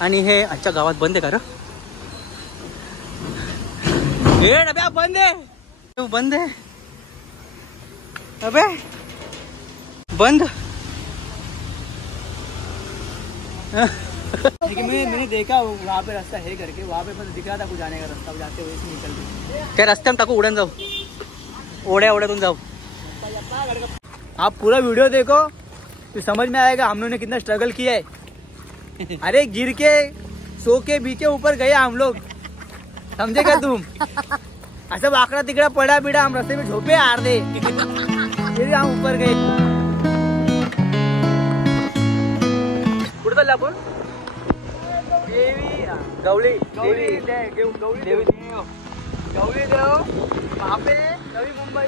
आणि हे आजच्या गावात बंद आहे का रे? हे डब्या बंद आहे, बंद आहे अबे, बंद। लेकिन मैंने देखा वहाँ पे रास्ता है करके, वहाँ पे दिख रहा था कुछ जाने का रास्ता, जाते हुए निकल गए। क्या रास्ते हम टाकू उड़न जाओ, ओढ़े ओढ़े तुम जाओ। आप पूरा वीडियो देखो तो समझ में आएगा हम लोगों ने कितना स्ट्रगल किया है। अरे गिर के सो के बी के ऊपर गए हम लोग, समझेगा तुम? असं वाकडा तिकडा पडा बिडा हम रस्ते में झोपे आरले, फिर हम ऊपर गए। कुठं चाललो आपण? देवी गवळी देवी गवळी देव गवळी देव बापे नवी मुंबई।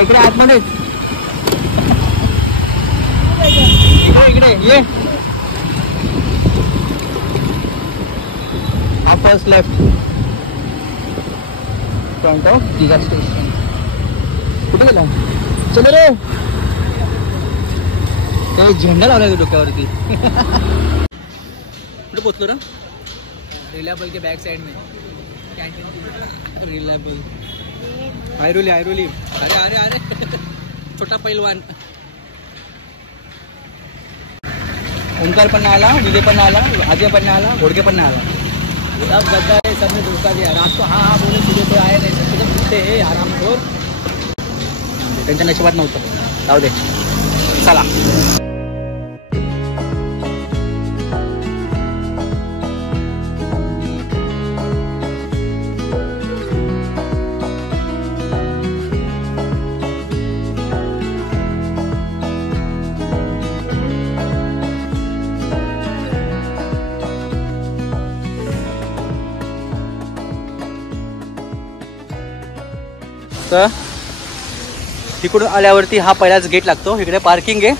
इकडे आतमध्ये इकडे इकडे ये, हा first left front of Digha station. कुठे गेला? चलो रे, ते झेंडा लावलाय डोक्यावरती। कुठे पोचलो ना? रिलायबल के बैक साइड में कैंटीन। रिलायबल आयरोली आयरोली, अरे अरे अरे छोटा पैलवान। ओंकार पण नाही आला, विजय पण नाही आला, अजय पण नाही आला, घोडके पण नाही आला। सब गद्दार सबने धोखा दिया। रात को हाँ बोले तुझे तो आए नहीं, सब पूछते है आरामखोर। त्यांच्या नशिबात नव्हतं, जाऊ दे चला। तर तिकडून आल्यावरती हा पहिलाच गेट लागतो, इकडे पार्किंग आहे,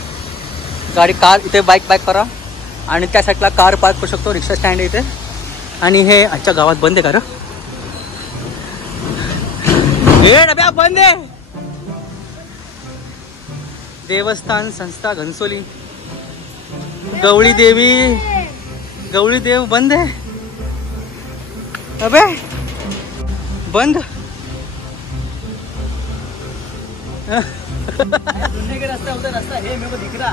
गाडी कार इथे बाईक करा आणि त्या साईडला कार पार्क करू शकतो, रिक्षा स्टँड आहे इथे। आणि हे आजच्या गावात बंद आहे का रे? हे डब्या बंद आहे, देवस्थान संस्था घनसोली गवळी देव बंद आहे अबे, बंद। ढूंढने का रास्ता होता, रास्ता है मेरे को दिख रहा,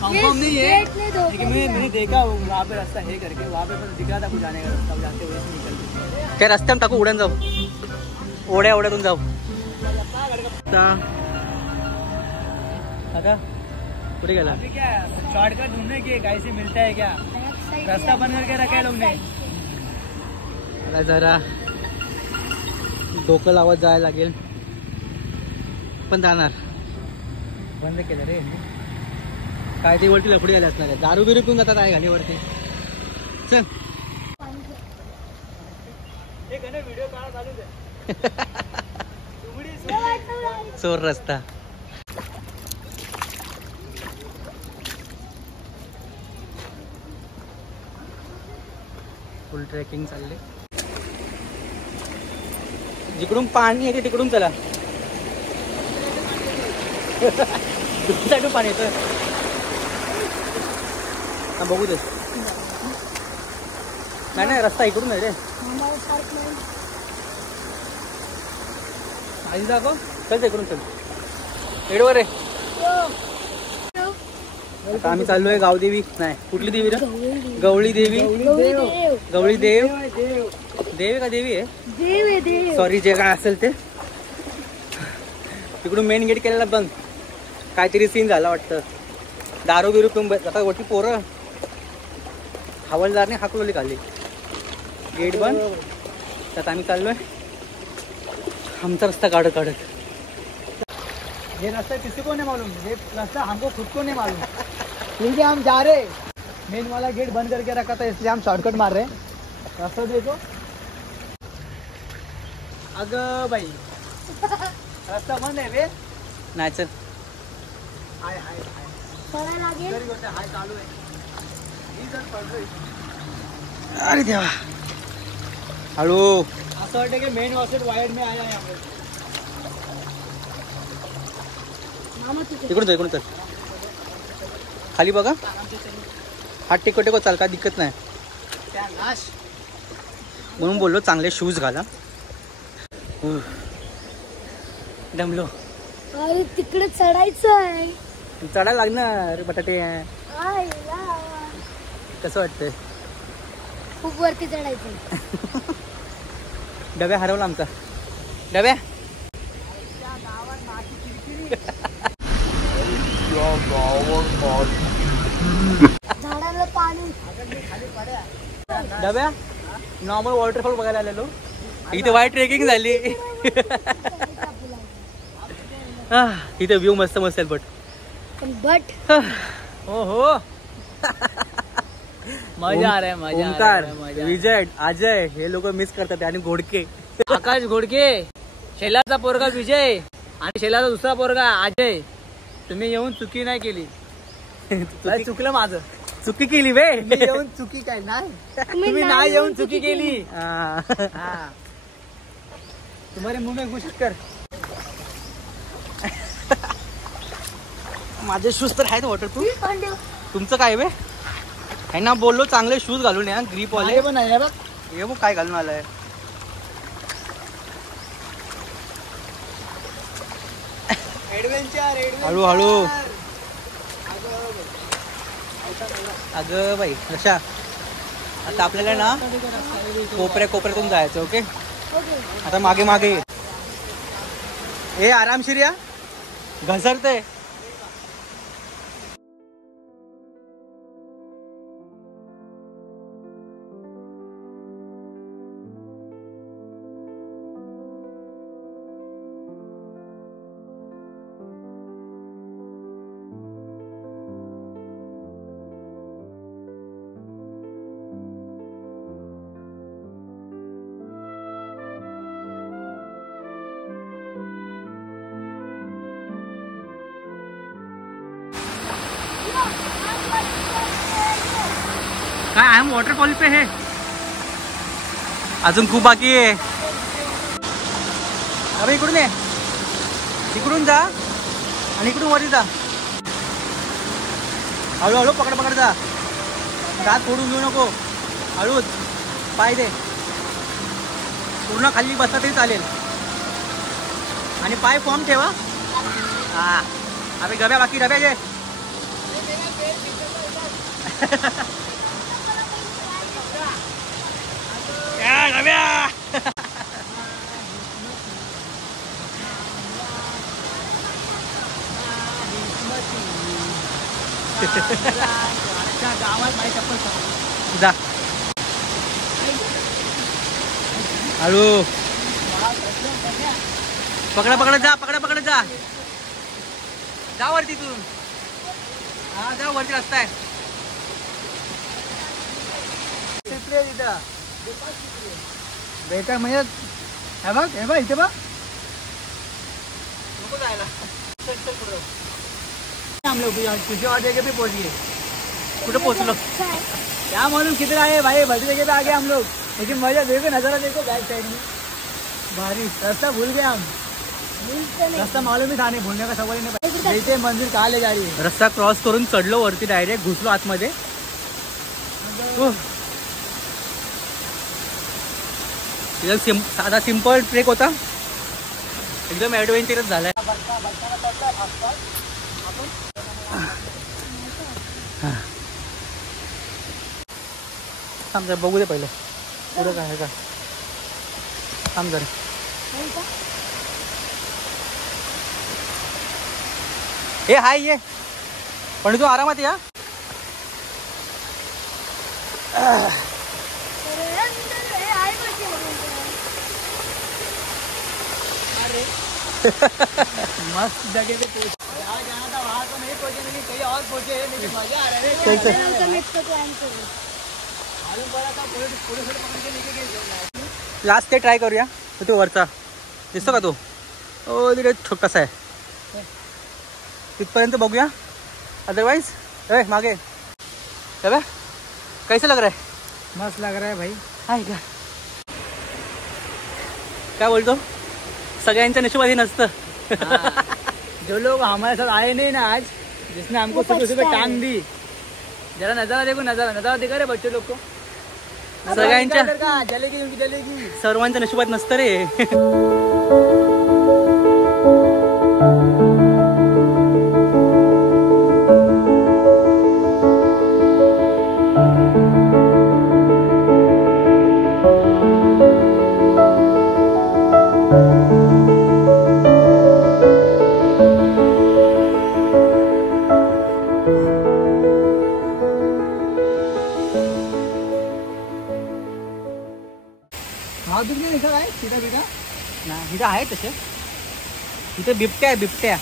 कंफर्म नहीं है लेकिन मैंने देखा वहाँ पे रास्ता है करके, वहाँ पे दिख रहा था कुछ जाने का रास्ता, जाते हुए निकल गए। क्या रास्ते हम टाकू उड़न जाओ, ओढ़े ओढ़े तुम जाओ। कुठे गेला? अभी क्या शॉर्टकट ढूंढने की कैसे मिलता है क्या? रास्ता बंद करके रखा है लोग ने। जरा डोकं लावत जायला लागेल, पण जाणार। बंद केलं रे काय, ते वरती लफडी आले असणार, दारू बिरू पिऊन जातात आहे घालीवरती। चल व्हिडिओ काढा चालू दे। चोर रस्ता फुल ट्रेकिंग चालले, जिकडून पाणी येते तिकडून चला। साईडून पाणी येतं, हा बघू दे। नाही रस्ता इकडून आहे रे, आधी दाखव, चल इकडून चल एडवर आहे। आता आम्ही चाललोय गावदेवी, नाही कुठली देवी रे? गवळी देवी, गवळी देव का देवी आहे? सॉरी जे काय असेल ते। तिकडून मेन गेट केलेला बंद, काहीतरी सीन झाला वाटतं, दारू बिरू पिऊन आता वरती पोरं हवालदारने हाकलवली खाली, गेट बंद। त्यात आम्ही चाललोय आमचा रस्ता काढत काढत। ये रास्ता किसी को नहीं मालूम, ये रास्ता हमको खुद को नहीं मालूम, फिर भी हम जा रहे। मेन वाला गेट बंद करके रखा था इसलिए हम शॉर्टकट मार रहे हैं। रास्ता देखो। अगं बाई रास्ता बंद आहे बे। नाही चल हाय हाय हाय हाय चालू आहे। अरे देवा हळू। असं वाटतं की मेन वॉसेट वायर्ड में आया है। इकडून चल खाली बघा। हात टेको टेको चाल, काय दिक्कत नाही। म्हणून बोललो चांगले शूज घाला। दमलो। अरे तिकडे चढायचं आहे। चढायला लागणार बटाटे। कसं वाटतंय? खूप वरती चढायचं। डब्या हरवला आमचा। डब्या झाडाला पाणी। डब्या नॉर्मल वॉटरफॉल बघायला आलेलो। इथे वाईट ट्रेकिंग झाली। इथे व्ह्यू मस्त मस्त आहे बट हो हो मजा आ रहा है। मजा ओंकार, विजय, अजय हे लोक मिस करतात आणि घोडके आकाश घोडके, शैलाचा पोरगा विजय आणि शैलाचा दुसरा पोरगा अजय। तुम्ही येऊन चुकी नाही केली। चुकलं माझं, चुकी केली बे। येऊन चुकी काय नाही, तुम्ही नाही येऊन चुकी केली। तुम्हारे मुंह में घुस कर। माझे शूज तर आहेत वॉटरप्रूफ। तुमचं काय बे? आहे ना बोललो चांगले शूज घालून या, ग्रीप वाले पण आहे बघ। हे बघ काय घालून आलाय। ऍडव्हेंचर हळू हळू। अगं बाई रशा आता आपल्याला ना कोपऱ्यातून जायचं। ओके आता मागे मागे हे आरामशीर या, घसरते। काय हम वॉटरफॉल पे है, अजून खूप बाकी आहे। अबे इकडून ये, इकडून जा आणि इकडून वरती जा। हळूहळू पकड जा, दात फोडून घेऊ नको। हळूच पाय दे, पूर्ण खाली बसला तरी चालेल आणि पाय फॉर्म ठेवा। हा अबे गब्या बाकी डब्या घे। गावात माझी चप्पल जा हळू। पकडा जा, जा वरती तिथून। हा जा वरती रस्ता आहे। बेटा म्हणजे हे बघ इथे बघ नको जायला। हम लोग किसी और जगह पे पहुंच गए। कुछ पहुंचलो क्या मालूम किधर आए भाई, भली जगह पे आ गए हम लोग। लेकिन मजा देखो, नजारा देखो बैक साइड में बारिश। रास्ता भूल गए हम, रास्ता मालूम ही था नहीं, भूलने का सवाल ही नहीं। देखते मंदिर कहाँ ले जा रही है। रस्ता क्रॉस करून चढलो वरती, डायरेक्ट घुसलो आतमध्ये। एकदम साधा सिंपल ट्रेक होता, एकदम ॲडव्हेंचरस झालाय। थांब जरा बघू दे पहिले पुढं काय आहे का। थांब जरा, हे हाय ये पण तू आरामात या। मस्त जगह पे पहुंच जहाँ जाना था वहाँ तो नहीं पहुंचे, लेकिन कहीं और पहुंचे हैं, लेकिन मजा आ रहा है। मालूम पड़ा था पुलिस पकड़ के लेके गए। लास्ट ते ट्राय करूया तो वरचा दिसतो का तो? ओ तिथे कसा आहे तिथपर्यंत बघूया, अदरवाइज मागे कैसे लग रहा है? मस्त लग रहा है भाई। आहे का? काय बोलतो? सगळ्यांच्या नशिबात हे नसतं। जो लोग हमारे साथ आए नहीं ना आज, जिसने हमको सुबह सुबह टांग दी, जरा नजारा देखो, नजारा दिखा रे बच्चे लोग को। सगळ्यांच्या जलेगी उनकी जलेगी, सर्वांच्या नशिबात नसतं रे। इथं आहे तसे, इथे बिबट्या आहे, बिबट्या।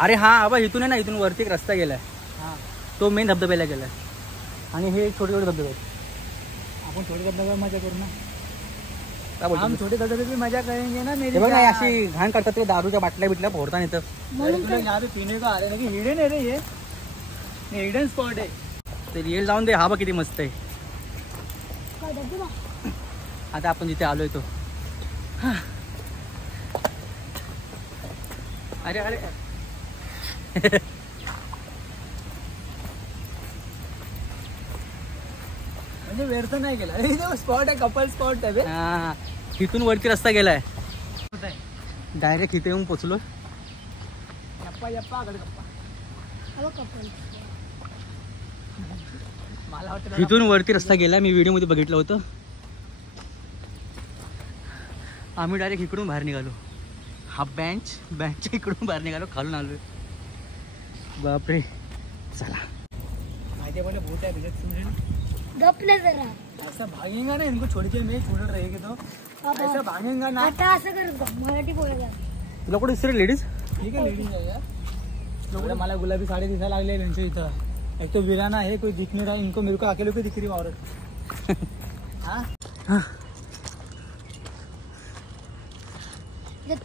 अरे हा आबा इथून आहे ना, इथून वरती एक रस्ता गेलाय, तो मेन धबधब्याला गेलाय, आणि हे छोटे छोटे धबधबे आहेत। आपण छोटे धबधबे मजा करू ना, काय बोलतो? हम छोटे धबधबे भी मजा करेंगे ना मेरी। बघ ना अशी घाण करतात ते, दारूच्या बाटल्या बिटल्या फोडतात इथं। यहाँ पे पीने का आ रहे हैं, हिडन है रे ये हिडन स्पॉट है। ते रिअल जाऊन दे, हा बघ किती मस्त आहे। आता आपण जिथे आलोय तो, अरे अरे म्हणजे व्यर्थ नाही गेला, स्पॉट आहे, कपल स्पॉट आहे। हा, इथून वरती रस्ता गेलाय, डायरेक्ट इथे येऊन पोचलो। गप्पा गप्पा गप्पा मला वाटतं इथून वरती रस्ता गेला, मी व्हिडिओ मध्ये बघितलं होतं। आम्ही डायरेक्ट इकडून बाहेर निघालो, हा बेंचच्या इकडून बाहेर निघालो, खालून आलोय। बापरे, चला। माहिती पड़े भूत है भैया, सुन गप ना जरा, ऐसा भागेगा ना इनको छोड़ के, मैं छोड़ रहेगी तो ऐसा भागेगा ना। आता असं कर, मराठी बोलायला तुला कुठे दिसते लेडीज? ठीक है लेडीज है यार, मला गुलाबी साड़ी दिसायला लागले यांच्या इथं। एक तो वीराना है, कोई दिख नहीं रहा इनको, मेरे को अकेले को दिख रही औरत। हाँ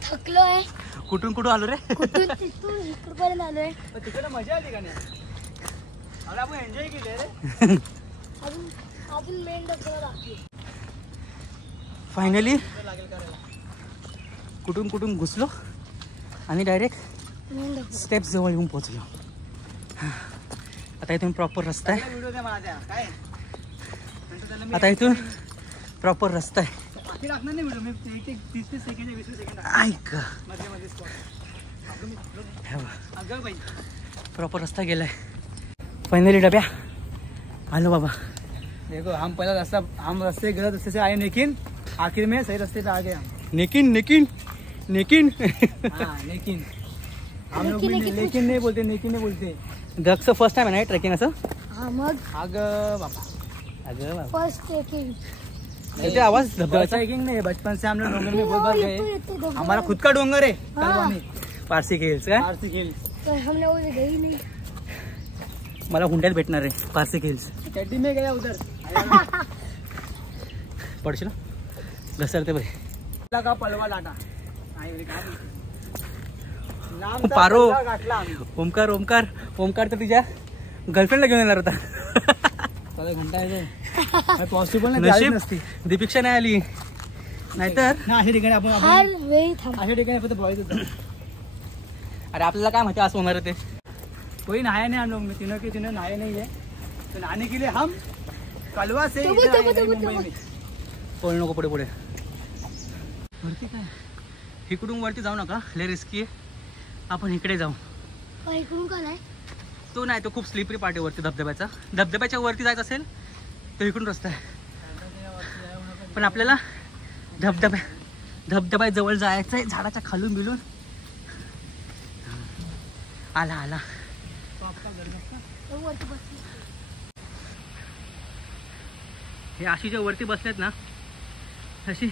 थकलो आहे, कुठून कुठून आलो रे? कुठून तिथून इकडपर्यंत आलोय। तिकडे मजा आली का नाही? मला आपण एन्जॉय केले रे। अजून अजून मेन धबधबा बाकी आहे। फायनली लागेल करायला, कुठून कुठून घुसलो आणि डायरेक्ट मेन धबधबा स्टेप्स जवळ येऊन पोहोचलो। आता इथून प्रॉपर रस्ता आहे, व्हिडिओ दे माझ्या काय आता इथून प्रॉपर रस्ता आहे। बाकी लागणार नाही व्हिडिओ, मी 30 सेकंड 20 सेकंड ऐक मध्ये मध्ये स्पॉट अगं भाई, प्रॉपर रस्ता गेलाय। फायनली डब्या आलो बाबा। देखो हम पहला रास्ता, हम रास्ते गलत रास्ते से आए, लेकिन आखिर में सही रास्ते पे आ गए हम। नेकिन नेकिन नेकिन हाँ लेकिन हम लोग भी लेकिन नहीं बोलते, नेकिन नहीं बोलते। गगचं फर्स्ट टाइम आहे ना ट्रेकिंग असं? हा मग अगं बाबा, अगं बाबा, फर्स्ट ट्रेकिंग, ते आवाज धबधब्याचा ट्रेकिंग नहीं, बचपन से हम लोग डोंगर में बहुत बार येतो गए। हमारा खुद का डोंगर है कलवानी, पारसी खेल्स काय? पारसी खेल। तर हमने वो गई नहीं। मला हुंड्यात भेटणार आहे पारसी खेल्स। चड्डी में गया उधर, पडशील घसरते बाई। का पलवा लाटा नाम था, पारो पलवा गाठला आम्ही। ओमकार ओमकार ओमकार तर तुझ्या गर्लफ्रेंडला घेऊन येणार होता। चला घंटा आहे पॉसिबल नाही नसती, दीपिक्षा नाही आली नाहीतर ना अशा ठिकाणी आपण हर वेळी थांब, अशा ठिकाणी फक्त बोलायचं होतं। अरे आपल्याला काय माहिती असं होणार आहे ते। कोई नहाया नहीं हम लोग में, तीनों के तीनों नहाए नहीं है, तो नहाने के लिए हम कलवा से तबू, इधर आए तबू, नवी तबू, मुंबई तबू। में। पळू नको पुढे पुढे, वरती काय इकडून वरती जाऊ नका, लय रिस्की आहे। आपण इकडे जाऊ। इकडून का नाही? तो नाही, तो खूप स्लिपरी पार्ट आहे वरती धबधब्याचा। धबधब्याच्या वरती जायचं असेल तर इकडून रस्ता आहे, पण आपल्याला धबधब्या जवळ जायचं आहे, झाडाच्या खालून बिलून। आला आला, वरती बसली। हे अशी जे वरती बसलेत ना अशी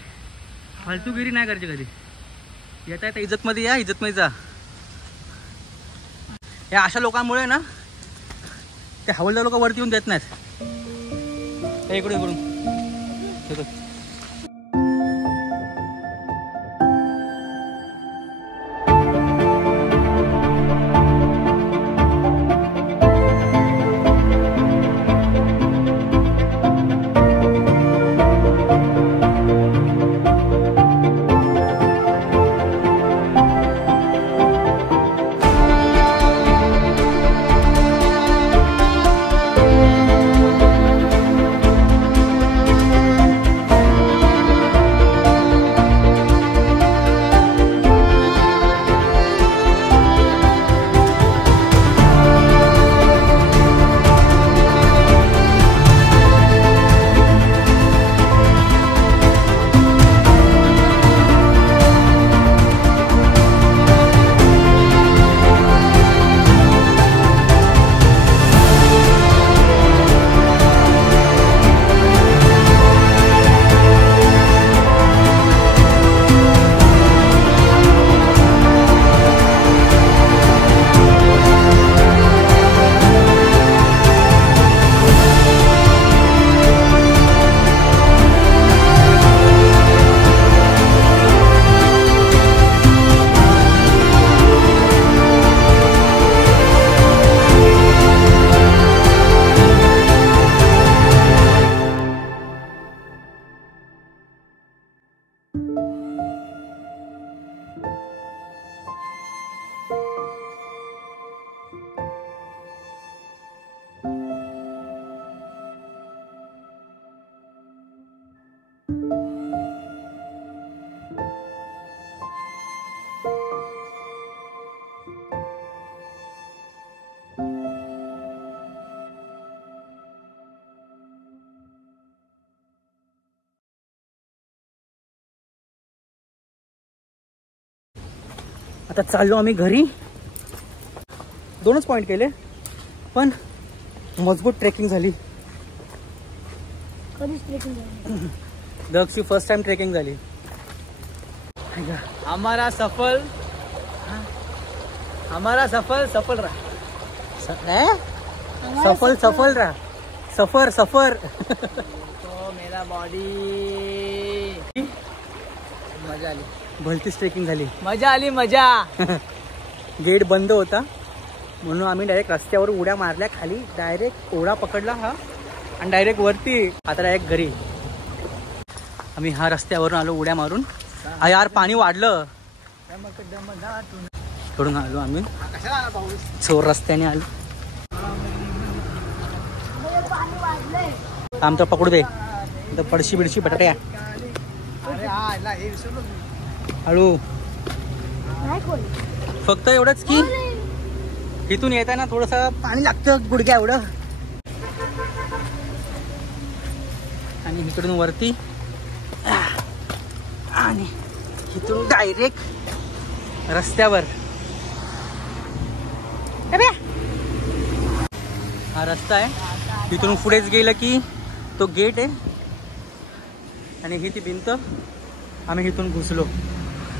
फालतूगिरी नाही करायची कधी. येता येता इज्जतमध्ये या, इज्जतमध्ये जा. या अशा लोकांमुळे ना ते हवालदार लोक वरती येऊन देत नाहीत. इकडून इकडून आता चाललो आम्ही घरी. 2च पॉइंट केले पण मजबूत ट्रेकिंग झाली. कधीच ट्रेकिंग झाली. दक्षी फर्स्ट टाइम ट्रेकिंग झाली. हमारा सफल सफल रहा. सफल सफल रहा. सफर सफर. तो मेरा बॉडी. मजा आली. भलतीच ट्रेकिंग झाली. मजा आली मजा. गेट बंद होता म्हणून आम्ही डायरेक्ट रस्त्यावर उड्या मारल्या खाली. डायरेक्ट ओढा पकडला हा आणि डायरेक्ट वरती. आता डायरेक्ट घरी. आम्ही हा रस्त्यावरून आलो उड्या मारून. यार पाणी वाढलं. थोडून आलो आम्ही. चोर रस्त्याने आलो. आमचं पकडू दे. पडशी बिडशी बटाट्या हळू. फक्त एवढंच की इथून येताना थोडस पाणी लागतं गुडघ्या एवढं. आणि इकडून वरती आणि इथून डायरेक्ट रस्त्यावर. हा रस्ता आहे. इथून पुढेच गेलं की तो गेट आहे आणि ही ती भिंत. आम्ही इथून घुसलो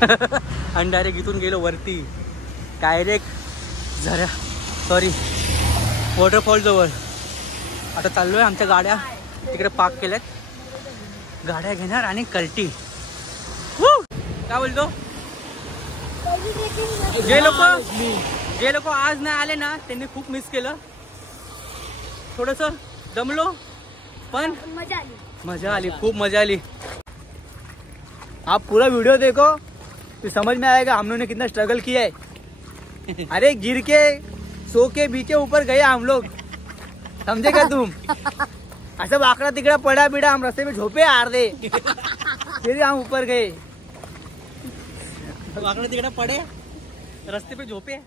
आणि डायरेक्ट इथून गेलो वरती. डायरेक्ट वॉटरफॉल जवळ. आता चाललोय. आमच्या गाड्या तिकडे पार्क केल्यात. गाड्या घेणार आणि कल्टी. काय बोलतो. जे लोक आज नाही आले ना त्यांनी खूप मिस केलं. थोडस दमलो पण मजा आली. खूप मजा आली. आप पूरा वीडियो देखो तो समझ में आएगा हम लोग ने कितना स्ट्रगल किया है. अरे गिर के सो के बीचे ऊपर गए हम लोग. समझे क्या तुम. ऐसा वाकड़ा तिकड़ा पड़ा बिड़ा हम रास्ते में झोपे हार दे. फिर हम ऊपर गए. वाकड़ा तिकड़ा पड़े रस्ते पे झोपे.